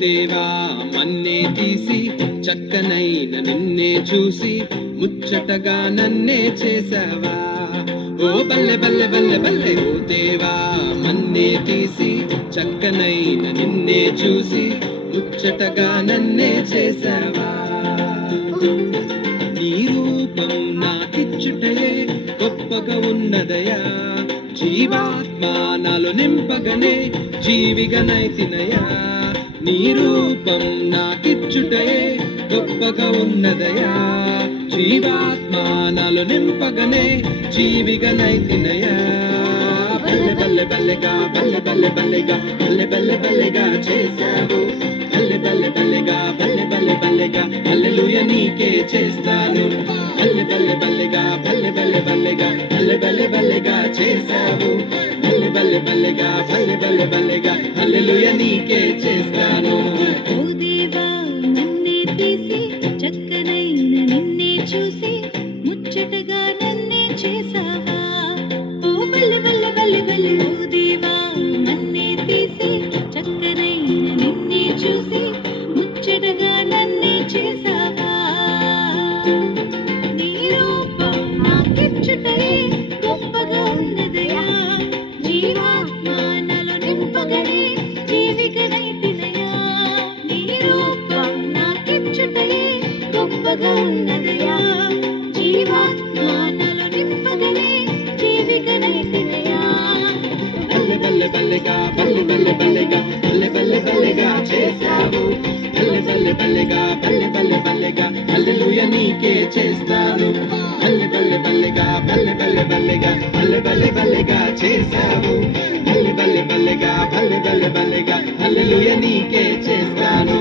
దేవా మన్నే తీసి చక్కనైన నిన్నే చూసి ముచ్చటగా నన్నే చేసావా ఓ బల్లె బల్లె బల్లె బల్లె ఓ దేవా మన్నే తీసి చక్కనైన నిన్నే చూసి ముచ్చటగా నన్నే చేసావా నీ రూపం నాకిచ్చుటయే గొప్పగా ఉన్నదయా జీవాత్మ నాలో నింపగనే జీవిగనైతినయా నీ రూపం నాకిచ్చుటయే గొప్పగా ఉన్నదయా జీవాత్మ నాలో నింపగనే జీవిగనైతినయా బల్లె బల్లె బల్లెగా బల్లె బల్లె బల్లెగా బల్లె బల్లె బల్లెగా చేశావు బల్లె బల్లె బల్లెగా బల్లె బల్లె బల్లెగా హల్లెలూయా నీకే చేస్తాను బల్లె బల్లె బల్లెగా బల్లె బల్లె బల్లెగా బల్లె బల్లె బల్లెగా చేశావు బల్లె బల్లె బల్లెగా బల్లె బల్లె బల్లెగా హల్లెలూయా నీకే చేస్తాను ఓ దేవా నన్నే తీసి చక్కనైన నిన్నే చూసి ముచ్చటగా నన్నే చేసావా ఓ బల్లె బల్లె బల్లె బల్లె ఓ దేవా నన్నే తీసి చక్కనైన నిన్నే చూసి ముచ్చటగా నన్నే చేసావా నీ రూపం నాకిచ్చుటయే గొప్పగా ఉన్నదయా జీవాత్మ నాలో నింపగనే జీవిగనైతినయా నీ రూపం నాకిచ్చుటయే గొప్పగా ఉన్నదయా జీవాత్మ నాలో నింపగనే జీవిగనైతినయా బల్లె బల్లె బల్లెగా బల్లె బల్లె బల్లెగా బల్లె బల్లె బల్లెగా చేశావు బల్లె బల్లె బల్లెగా బల్లె బల్లె బల్లెగా హల్లెలూయా నీకే చేస్తాను బల్లె బల్లె బల్లెగా బల్లె బల్లె బల్లెగా బల్లె బల్లె బల్లెగా చేశావు బల్లె బల్లె బల్లెగా బల్లె బల్లె బల్లెగా హల్లెలూయా నీకే చేస్తాను